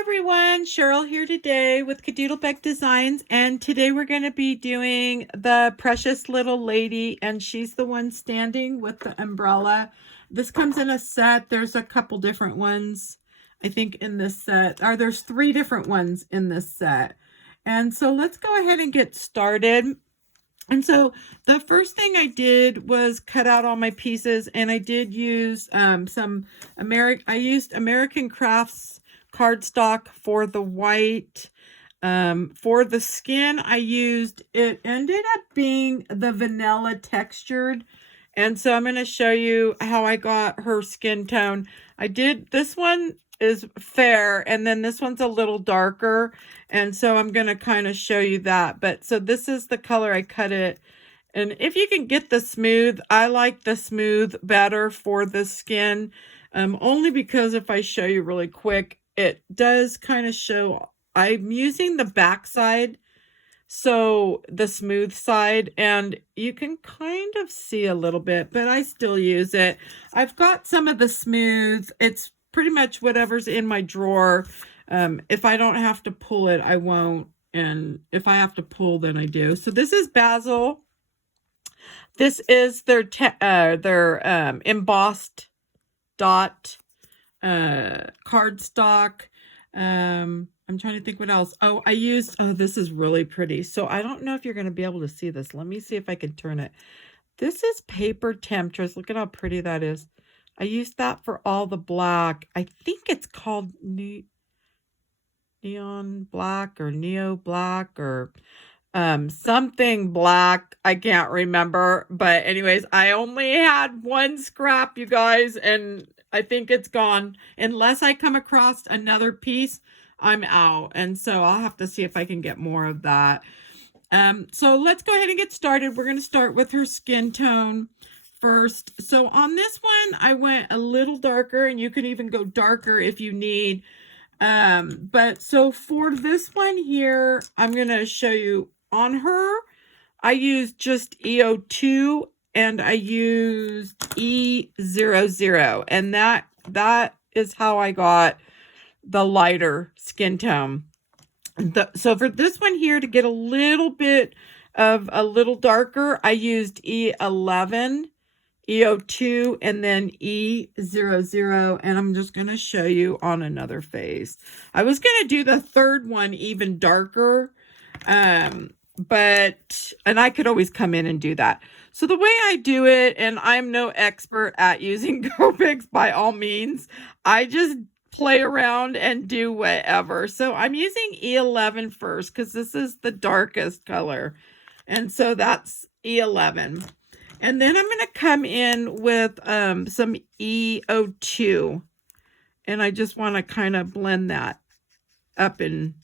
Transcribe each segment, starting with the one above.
everyone, Cheryl here today with KaDoodle Bug Designs, and today we're going to be doing the precious little lady, and she's the one standing with the umbrella. This comes in a set. There's a couple different ones, I think, in this set. Or there's 3 different ones in this set. And so let's go ahead and get started. And so the first thing I did was cut out all my pieces, and I did use I used American Crafts cardstock for the white. For the skin, it ended up being the vanilla textured. And so I'm going to show you how I got her skin tone. This one is fair, and then this one's a little darker. And so I'm going to kind of show you that. But so this is the color I cut it. And if you can get the smooth, I like the smooth better for the skin. Only because if I show you really quick, it does kind of show. I'm using the back side, so the smooth side, and you can kind of see a little bit, but I still use it. I've got some of the smooth. It's pretty much whatever's in my drawer. If I don't have to pull it, I won't. And if I have to pull, then I do. So this is basil. This is their embossed dot cardstock. I'm trying to think what else. Oh, this is really pretty. So I don't know if you're going to be able to see this. Let me see if I can turn it. This is Paper Temptress. Look at how pretty that is. I used that for all the black. I think it's called neon black or neo black or something black. I can't remember. But anyways, I only had one scrap, you guys, and I think it's gone. Unless I come across another piece, I'm out. And so I'll have to see if I can get more of that. So let's go ahead and get started. We're going to start with her skin tone first. So on this one, I went a little darker, and you can even go darker if you need. But so for this one here, I'm going to show you on her. I used just EO2 and I used E00, and that is how I got the lighter skin tone. So for this one here, to get a little bit of a little darker, I used E11, EO2, and then E00, and I'm just going to show you on another face. I was going to do the third one even darker, and I could always come in and do that. So the way I do it, and I'm no expert at using Copics by all means, I just play around and do whatever. So I'm using E11 first because this is the darkest color. And so that's E11. And then I'm going to come in with some EO2. And I just want to kind of blend that up and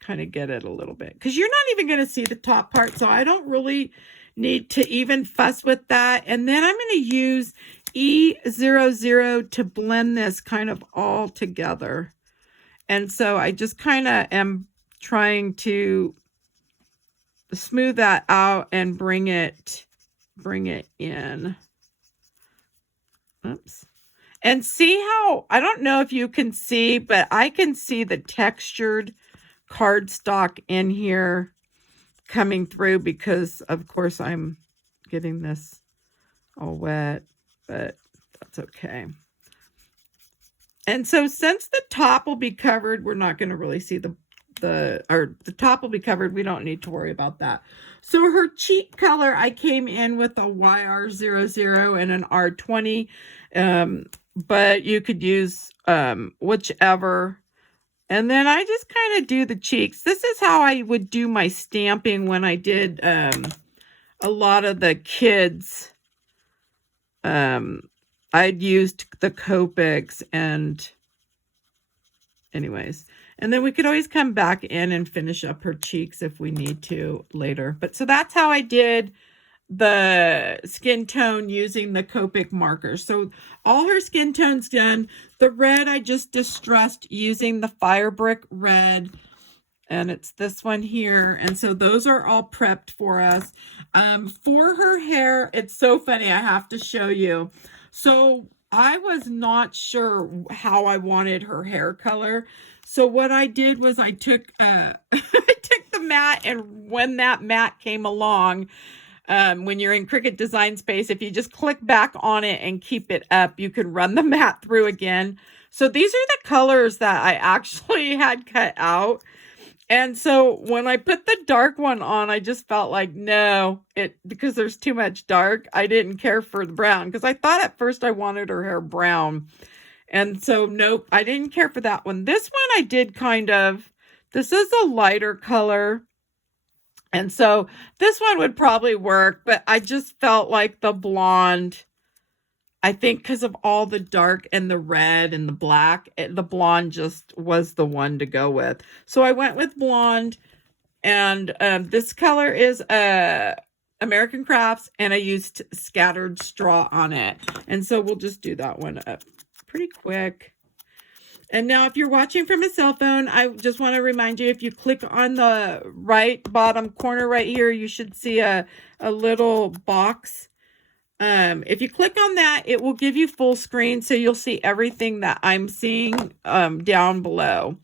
kind of get it a little bit. Because you're not even going to see the top part. So I don't really need to even fuss with that. And then I'm going to use E00 to blend this kind of all together. And so I just kind of am trying to smooth that out and bring it in. Oops. And see how, I don't know if you can see, but I can see the textured cardstock in here coming through because, of course, I'm getting this all wet, but that's okay. And so since the top will be covered, we're not going to really see the top will be covered. We don't need to worry about that. So her cheek color, I came in with a YR00 and an R20, but you could use whichever. And then I just kind of do the cheeks. This is how I would do my stamping when I did a lot of the kids. I'd used the Copics, and anyways. And then we could always come back in and finish up her cheeks if we need to later. But so that's how I did the skin tone using the Copic markers. So all her skin tone's done. The red I just distressed using the Fire Brick red. And it's this one here. And so those are all prepped for us. For her hair, it's so funny. I have to show you. So I was not sure how I wanted her hair color. So what I did was I took I took the mat, and when that mat came along, when you're in Cricut Design Space, if you just click back on it and keep it up, you can run the mat through again. So these are the colors that I actually had cut out. And so when I put the dark one on, I just felt like, no, because there's too much dark. I didn't care for the brown because I thought at first I wanted her hair brown. And so, nope, I didn't care for that one. This one I did kind of, this is a lighter color. And so this one would probably work, but I just felt like the blonde, I think because of all the dark and the red and the black, the blonde just was the one to go with. So I went with blonde, and this color is American Crafts, and I used scattered straw on it. And so we'll just do that one up pretty quick. And now if you're watching from a cell phone, I just want to remind you, if you click on the right bottom corner right here, you should see a little box. If you click on that, it will give you full screen, so you'll see everything that I'm seeing down below.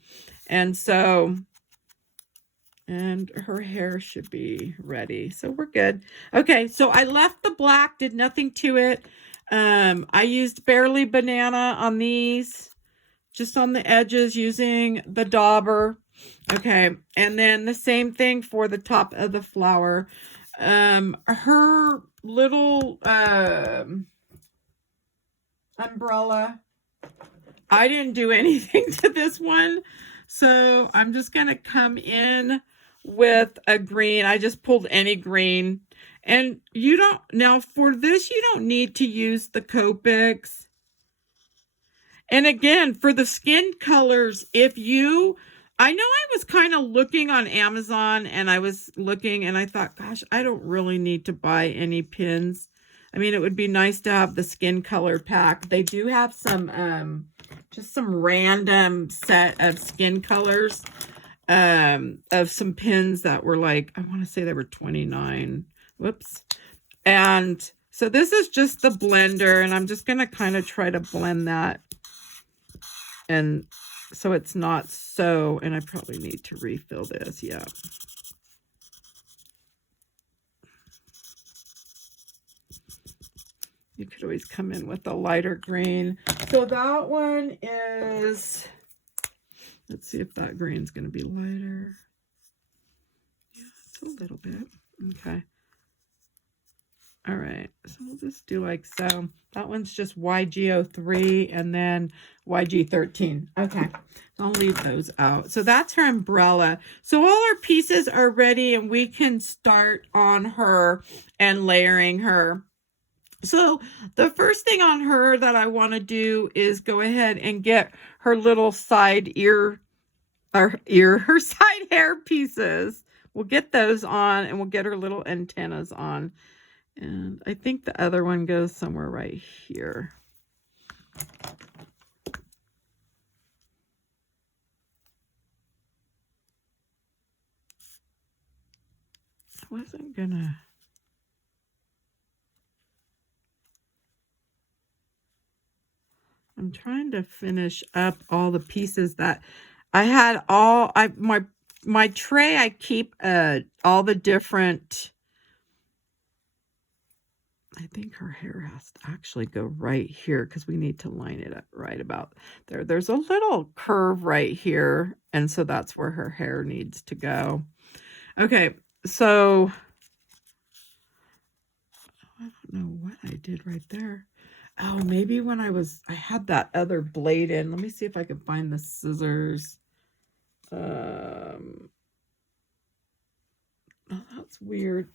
And so, and her hair should be ready, so we're good. Okay, so I left the black, did nothing to it. I used Barely Banana on these, just on the edges using the dauber. Okay, and then the same thing for the top of the flower. Her little umbrella, I didn't do anything to this one, so I'm just gonna come in with a green. I just pulled any green, and you don't, now for this you don't need to use the Copics. And again, for the skin colors, if you, I know I was kind of looking on Amazon, and I was looking and I thought, gosh, I don't really need to buy any pins. I mean, it would be nice to have the skin color pack. They do have some, just some random set of skin colors, of some pins that were like, I want to say they were 29. Whoops. And so this is just the blender, and I'm just going to kind of try to blend that. And so it's not so, and I probably need to refill this. Yeah. You could always come in with a lighter green. So that one is, let's see if that green's going to be lighter. Yeah, it's a little bit. Okay. All right, so we'll just do like so. That one's just YG03 and then YG13. Okay, so I'll leave those out. So that's her umbrella. So all our pieces are ready, and we can start on her and layering her. So the first thing on her that I want to do is go ahead and get her little side ear, her side hair pieces. We'll get those on, and we'll get her little antennas on. And I think the other one goes somewhere right here. I wasn't gonna. I'm trying to finish up all the pieces that I had. My tray, I keep all the different. I think her hair has to actually go right here because we need to line it up right about there. There's a little curve right here, and so that's where her hair needs to go. Okay, so I don't know what I did right there. Oh, maybe when I had that other blade in. Let me see if I can find the scissors. Oh, that's weird.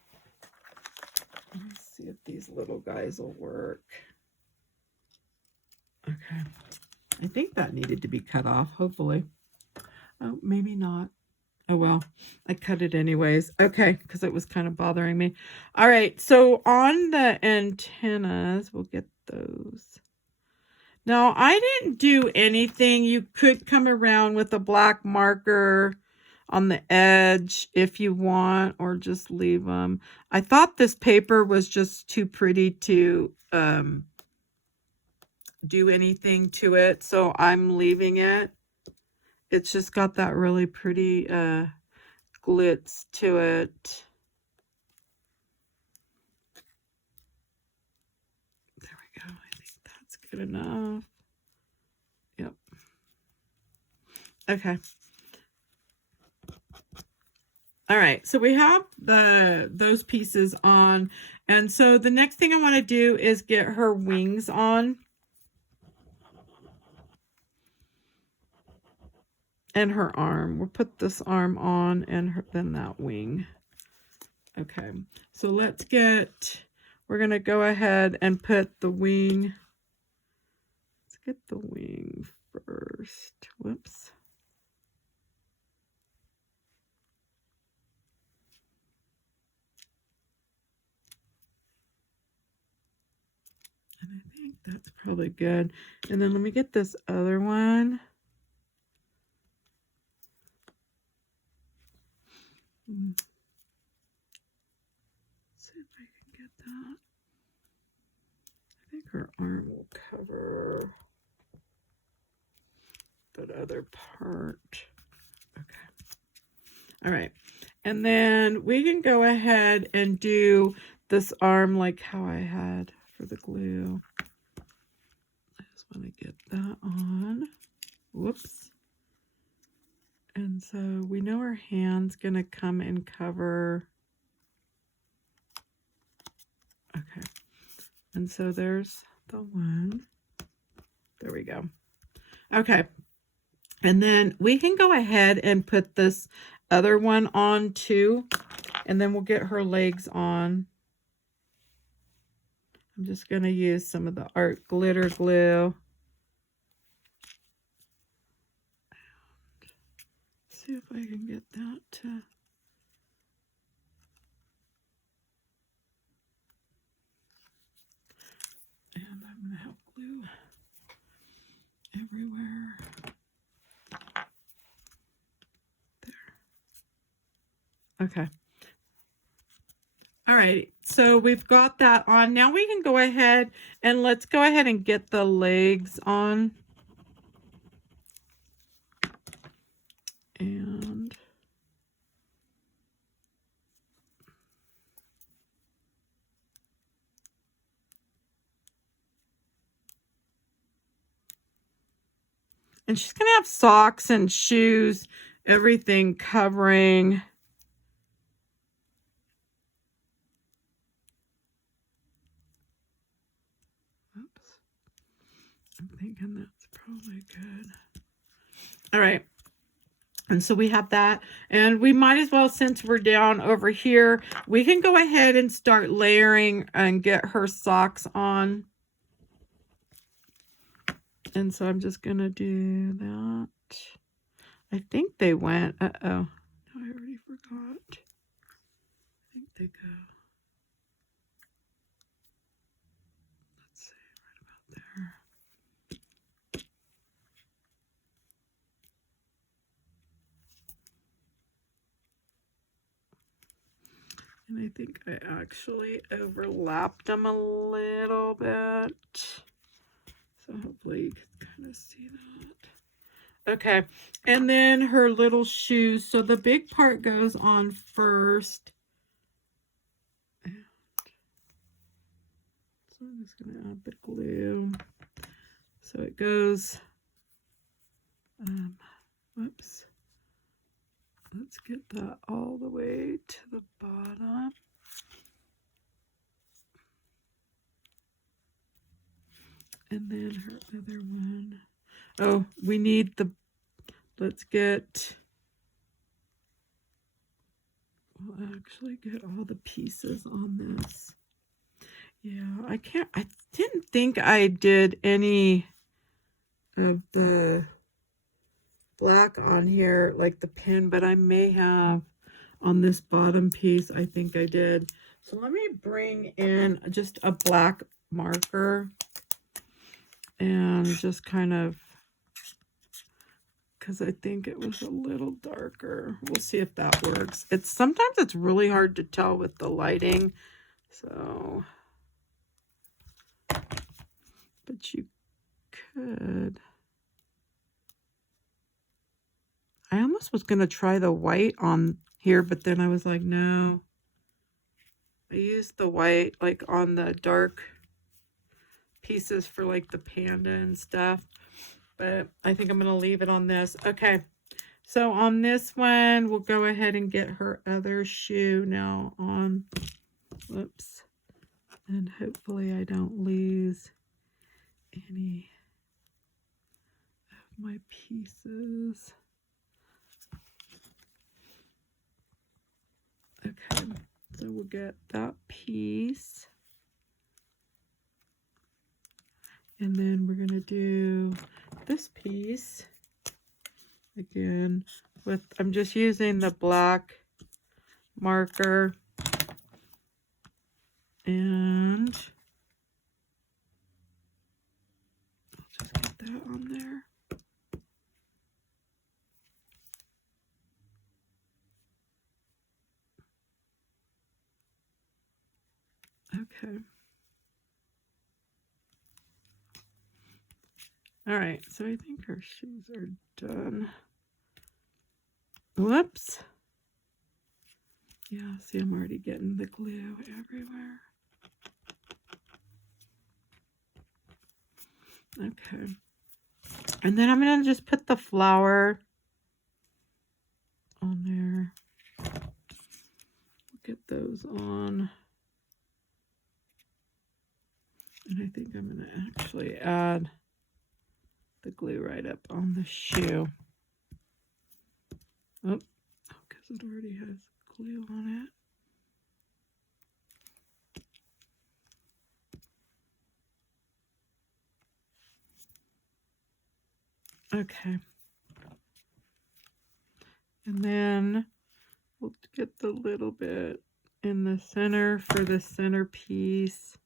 Let's see if these little guys will work. Okay. I think that needed to be cut off, hopefully. Oh, maybe not. Oh, well, I cut it anyways. Okay, because it was kind of bothering me. All right, so on the antennas, we'll get those. Now, I didn't do anything. You could come around with a black marker on the edge if you want, or just leave them. I thought this paper was just too pretty to do anything to it, so I'm leaving it. It's just got that really pretty glitz to it. There we go. I think that's good enough. Yep. Okay. All right, so we have those pieces on, and so the next thing I want to do is get her wings on and her arm. We'll put this arm on and then that wing. Okay, so we're gonna go ahead and put the wing. Let's get the wing first. Whoops. And I think that's probably good. And then let me get this other one. See if I can get that. I think her arm will cover that other part. Okay. All right. And then we can go ahead and do this arm like how I had for the glue. I just want to get that on. Whoops. And so we know our hand's going to come and cover. Okay. And so there's the one. There we go. Okay. And then we can go ahead and put this other one on too. And then we'll get her legs on. I'm just going to use some of the art glitter glue. See if I can get that to... And I'm going to have glue everywhere. There. Okay. All right, so we've got that on. Now we can go ahead and let's go ahead and get the legs on. And she's going to have socks and shoes, everything covering. Oops. I'm thinking that's probably good. All right. And so we have that. And we might as well, since we're down over here, we can go ahead and start layering and get her socks on. And so I'm just going to do that. I think they went. Uh-oh. No, I already forgot. I think they go. Let's see, right about there. And I think I actually overlapped them a little bit. So hopefully you can kind of see that. Okay, and then her little shoes. So the big part goes on first. And so I'm just going to add the glue. So it goes, whoops. Let's get that all the way to the bottom. And then her other one. Oh, we need the, let's get, we'll actually get all the pieces on this. Yeah, I didn't think I did any of the black on here, like the pin, but I may have on this bottom piece. I think I did. So let me bring in just a black marker and just kind of, because I think it was a little darker. We'll see if that works. Sometimes it's really hard to tell with the lighting. So, but you could. I almost was going to try the white on here, but then I was like, no. I used the white like on the dark pieces for like the panda and stuff, but I think I'm going to leave it on this. Okay. So on this one, we'll go ahead and get her other shoe now on. Whoops. And hopefully I don't lose any of my pieces. Okay, so we'll get that piece. And then we're going to do this piece again with, I'm just using the black marker, and I'll just get that on there. Okay. All right, so I think our shoes are done. Whoops. Yeah, see, I'm already getting the glue everywhere. Okay. And then I'm going to just put the flower on there. Get those on. And I think I'm going to actually add the glue right up on the shoe. Oh, because it already has glue on it. Okay. And then we'll get the little bit in the center for the centerpiece.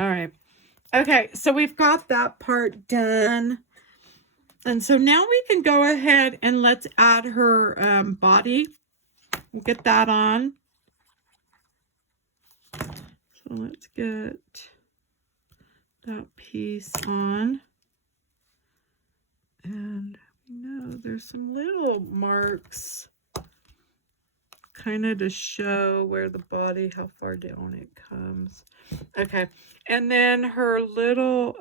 All right. Okay, so we've got that part done. And so now we can go ahead and let's add her body. We'll get that on. So let's get that piece on. And we know there's some little marks kind of to show where the body, how far down it comes. Okay, and then her little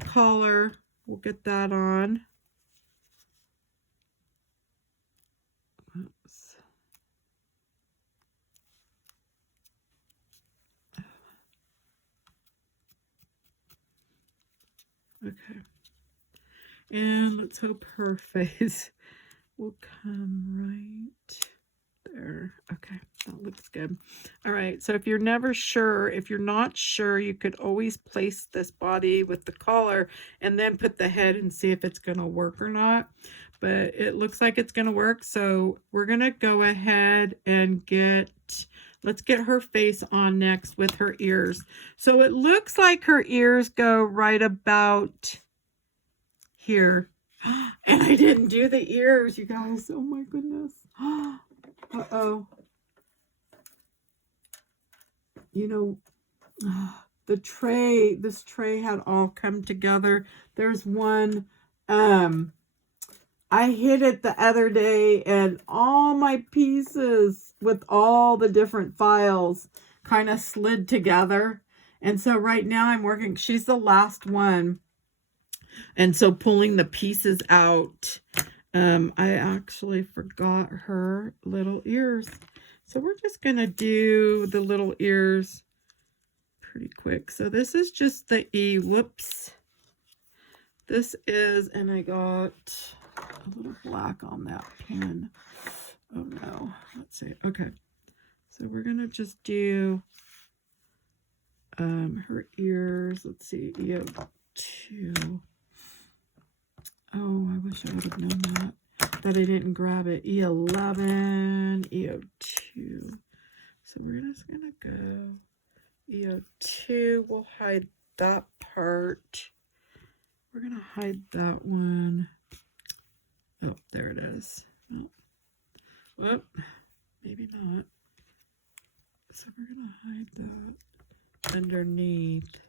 collar, we'll get that on. Oops. Okay, and let's hope her face will come right there. Okay, that looks good. All right, so if you're never sure, if you're not sure, you could always place this body with the collar and then put the head and see if it's going to work or not. But it looks like it's going to work, so we're going to go ahead and let's get her face on next with her ears. So it looks like her ears go right about here. And I didn't do the ears, you guys. Oh my goodness. Uh-oh. You know, this tray had all come together. There's one, I hid it the other day, and all my pieces with all the different files kind of slid together. And so right now I'm working, she's the last one. And so pulling the pieces out, I actually forgot her little ears. So we're just going to do the little ears pretty quick. So this is just the E. Whoops. This is, and I got a little black on that pen. Oh no. Let's see. Okay. So we're going to just do her ears. Let's see. EO2. Oh, I wish I would have known that I didn't grab it. E11, EO2. So we're just going to go EO2. We'll hide that part. We're going to hide that one. Oh, there it is. Oh. Whoop. Maybe not. So we're going to hide that underneath.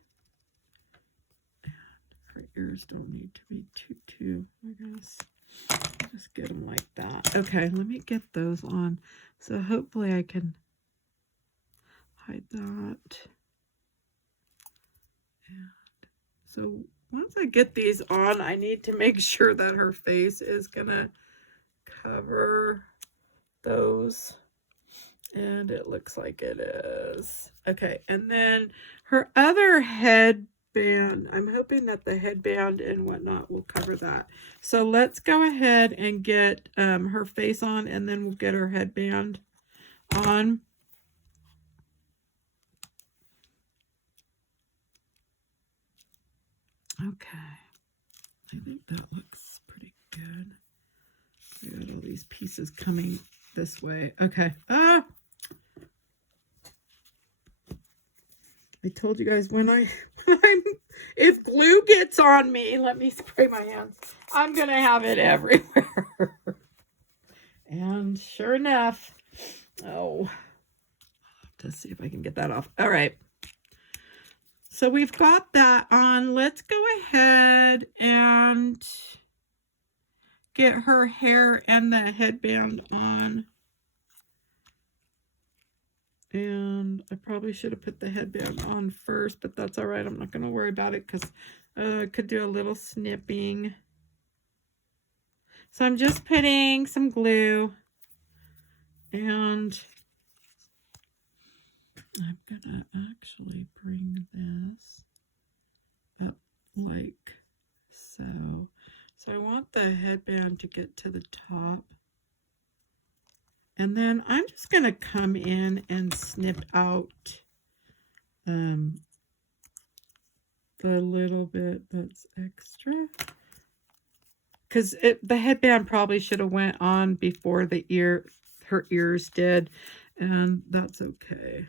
And her ears don't need to be too, I guess. Just get them like that. Okay, let me get those on. So hopefully I can hide that. And so once I get these on, I need to make sure that her face is gonna cover those. And it looks like it is. Okay, and then her other headband, I'm hoping that the headband and whatnot will cover that. So let's go ahead and get her face on, and then we'll get her headband on. Okay, I think that looks pretty good. We got all these pieces coming this way. Okay. Ah! I told you guys if glue gets on me, let me spray my hands. I'm going to have it everywhere. And sure enough, oh, let's see if I can get that off. All right. So we've got that on. Let's go ahead and get her hair and the headband on. And I probably should have put the headband on first, but that's all right. I'm not going to worry about it because I could do a little snipping. So I'm just putting some glue, and I'm going to actually bring this up like so. So I want the headband to get to the top. And then I'm just going to come in and snip out the little bit that's extra. Because the headband probably should have went on before her ears did. And that's okay.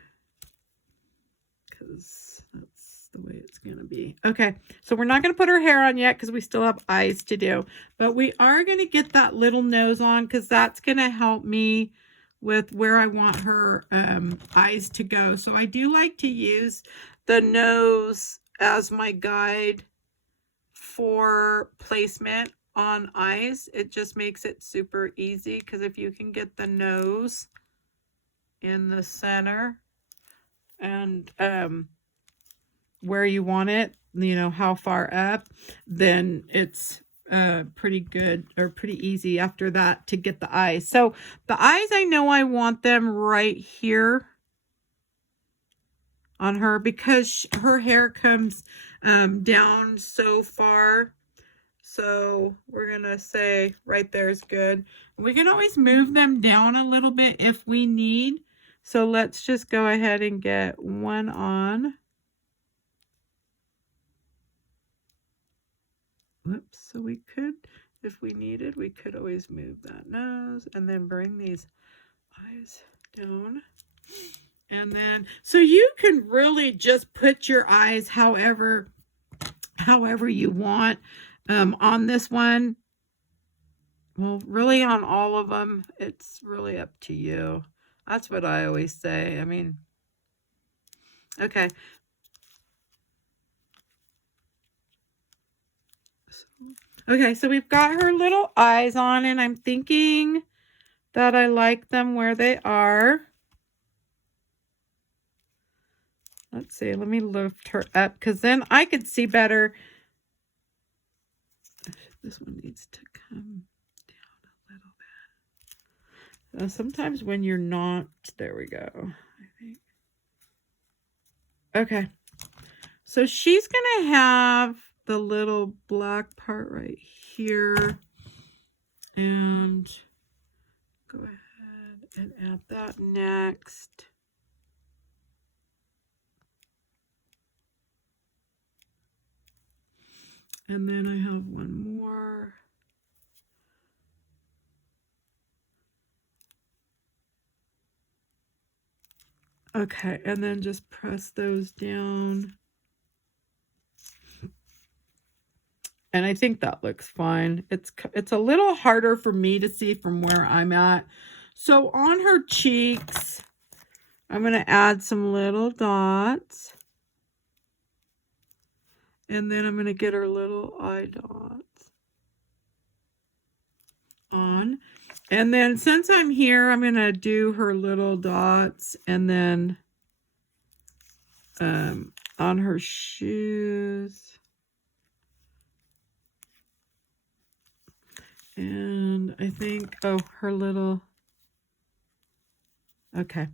Because that's the way it's going to be. Okay, so we're not going to put her hair on yet because we still have eyes to do. But we are going to get that little nose on because that's going to help me with where I want her eyes to go. So I do like to use the nose as my guide for placement on eyes. It just makes it super easy because if you can get the nose in the center and where you want it, you know, how far up, then it's pretty good or pretty easy after that to get the eyes. So the eyes, I know I want them right here on her because her hair comes down so far. So we're gonna say right there is good. We can always move them down a little bit if we need. So let's just go ahead and get one on. Whoops, so we could, if we needed, we could always move that nose and then bring these eyes down. And then, so you can really just put your eyes however you want on this one. Well, really on all of them, it's really up to you. That's what I always say. I mean, okay. Okay, so we've got her little eyes on, and I'm thinking that I like them where they are. Let's see, let me lift her up, because then I could see better. This one needs to come down a little bit. Sometimes when you're not, there we go, I think. Okay, so she's going to have the little black part right here, and go ahead and add that next. And then I have one more. Okay, and then just press those down. And I think that looks fine. It's a little harder for me to see from where I'm at. So on her cheeks, I'm going to add some little dots. And then I'm going to get her little eye dots on. And then since I'm here, I'm going to do her little dots and then on her shoes. And I think, oh, her little, okay.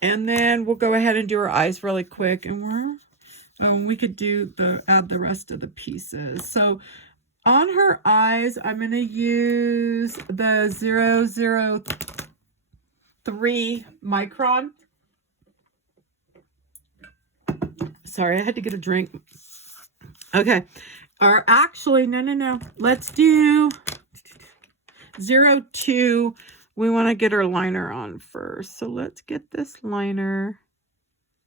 And then we'll go ahead and do her eyes really quick. And we could add the rest of the pieces. So on her eyes, I'm going to use the 003 micron. Sorry, I had to get a drink. Okay. Or actually, no. Let's do 02. We want to get our liner on first. So let's get this liner.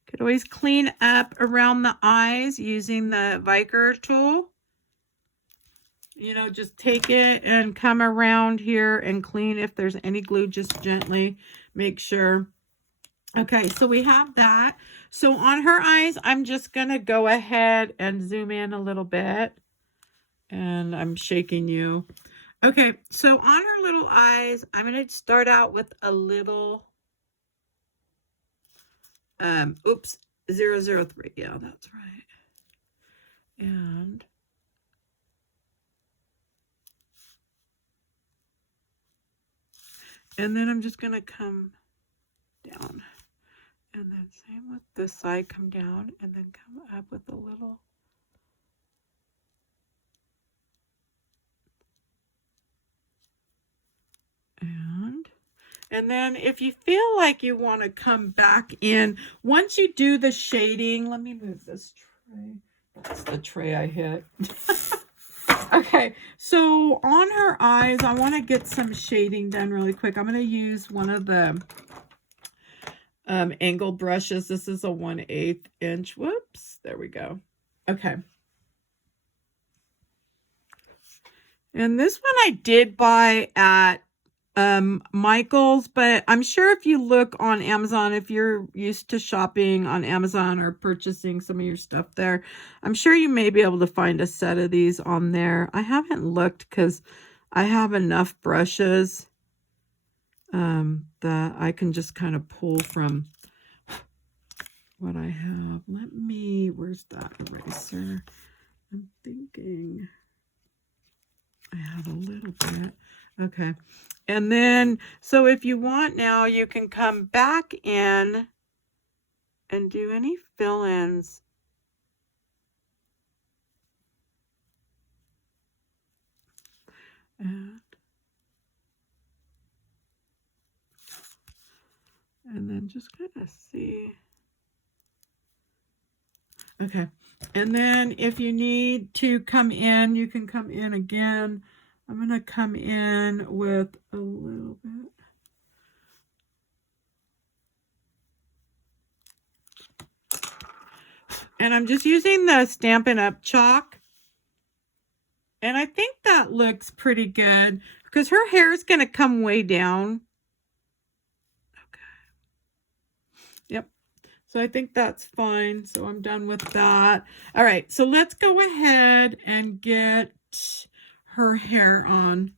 Could always clean up around the eyes using the Viker tool. You know, just take it and come around here and clean. If there's any glue, just gently make sure. Okay, so we have that. So on her eyes, I'm just going to go ahead and zoom in a little bit. And I'm shaking you. Okay, so on her little eyes, I'm going to start out with a little, 003. Yeah, that's right. And then I'm just going to come down. And then same with this side, come down and then come up with a little. And then if you feel like you want to come back in, once you do the shading, let me move this tray. That's the tray I hit. Okay, so on her eyes, I want to get some shading done really quick. I'm going to use one of the angle brushes. This is a 1/8 inch. Whoops, there we go. Okay. And this one I did buy at Michael's, but I'm sure if you look on Amazon, if you're used to shopping on Amazon or purchasing some of your stuff there, I'm sure you may be able to find a set of these on there. I haven't looked because I have enough brushes that I can just kind of pull from what I have. Where's that eraser? I'm thinking I had a little bit. Okay. And then, so if you want now, you can come back in and do any fill-ins. And then just kind of see. Okay. And then if you need to come in, you can come in again. I'm going to come in with a little bit. And I'm just using the Stampin' Up! Chalk. And I think that looks pretty good because her hair is going to come way down. Okay. Yep. So I think that's fine. So I'm done with that. All right. So let's go ahead and get her hair on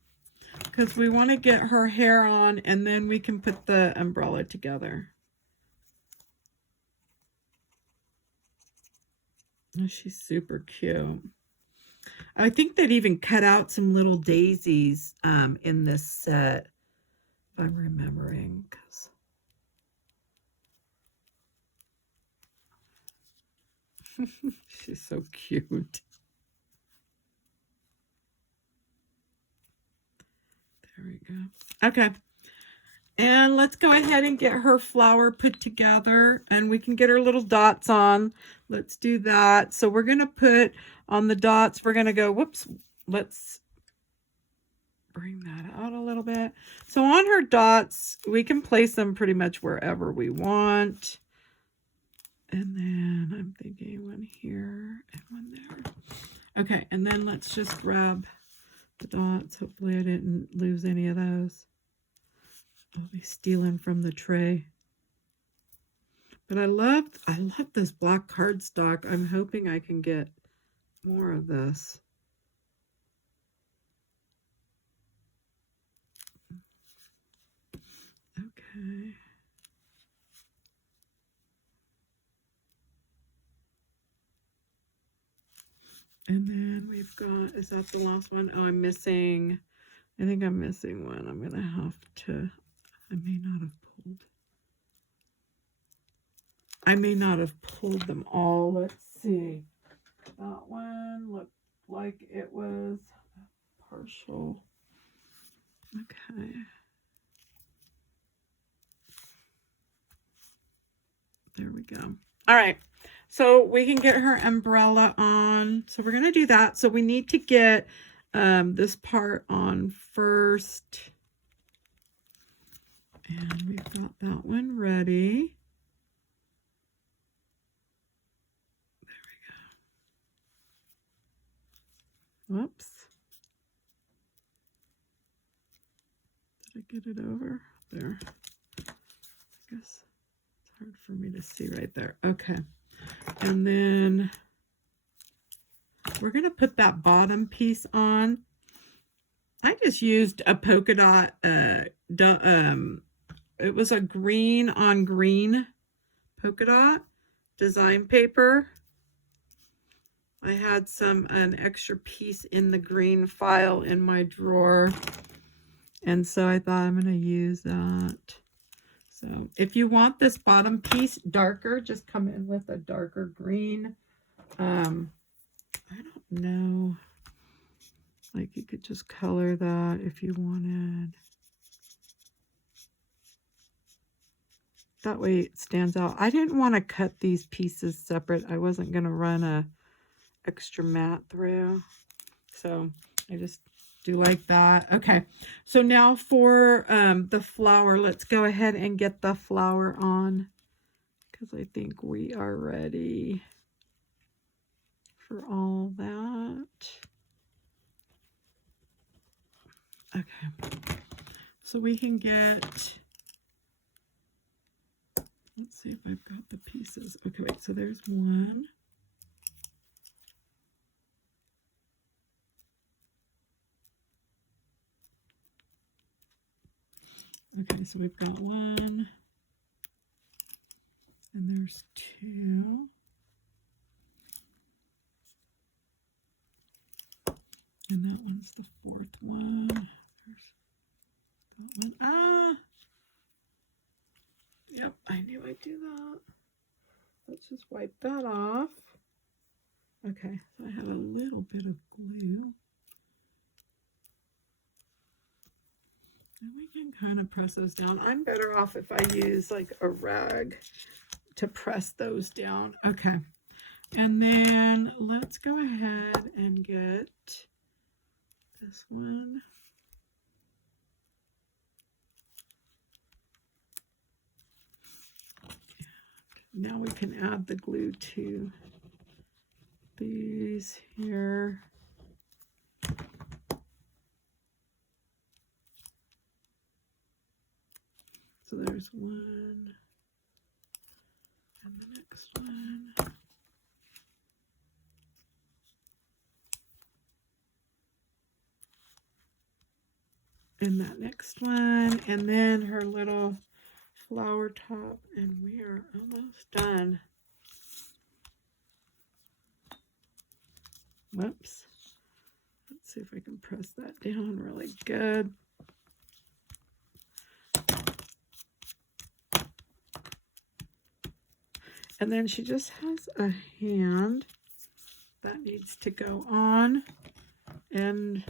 because we want to get her hair on and then we can put the umbrella together. Oh, she's super cute. I think they'd even cut out some little daisies in this set, if I'm remembering. She's so cute. There we go. Okay. And let's go ahead and get her flower put together and we can get her little dots on. Let's do that. So we're going to put on the dots, we're going to go, whoops, let's bring that out a little bit. So on her dots, we can place them pretty much wherever we want. And then I'm thinking one here and one there. Okay, and then let's just grab the dots. Hopefully I didn't lose any of those. I'll be stealing from the tray. But I love this black cardstock. I'm hoping I can get more of this. Okay. And then we've got, is that the last one? Oh, I'm missing, I think I'm missing one. I'm going to have to, I may not have pulled them all. Let's see. That one looked like it was partial. Okay. There we go. All right. So we can get her umbrella on. So we're going to do that. So we need to get this part on first. And we've got that one ready. There we go. Whoops. Did I get it over? There. I guess it's hard for me to see right there. Okay. And then we're going to put that bottom piece on. I just used a polka dot, it was a green on green polka dot design paper. I had an extra piece in the green file in my drawer. And so I thought I'm going to use that. So if you want this bottom piece darker, just come in with a darker green. I don't know. Like you could just color that if you wanted. That way it stands out. I didn't want to cut these pieces separate. I wasn't going to run a extra mat through. So I just do like that. Okay. So now for the flower, let's go ahead and get the flower on, because I think we are ready for all that. Okay. So we can get, let's see if I've got the pieces. Okay, wait, so there's one. Okay, so we've got one, and there's two. And that one's the fourth one. There's that one. Ah! Yep, I knew I'd do that. Let's just wipe that off. Okay, so I have a little bit of glue. And we can kind of press those down. I'm better off if I use like a rag to press those down. Okay, and then let's go ahead and get this one. Now we can add the glue to these here. So there's one, and the next one. And that next one, and then her little flower top, and we are almost done. Whoops. Let's see if I can press that down really good. And then she just has a hand that needs to go on, and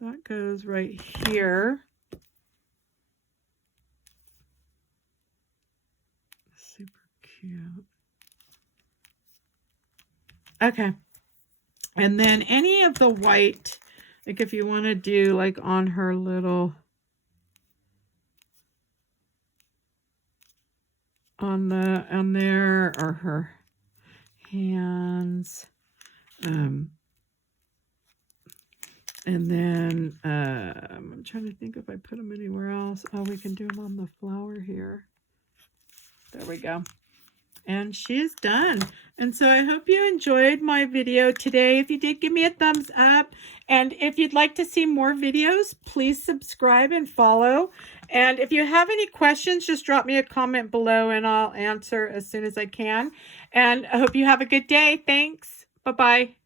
that goes right here. Super cute. Okay. And then any of the white, like if you want to do like on her little, on there, or her hands, and then I'm trying to think if I put them anywhere else. Oh, we can do them on the flower here. There we go. And she is done. And so I hope you enjoyed my video today. If you did, give me a thumbs up. And if you'd like to see more videos, please subscribe and follow. And if you have any questions, just drop me a comment below and I'll answer as soon as I can. And I hope you have a good day. Thanks. Bye-bye.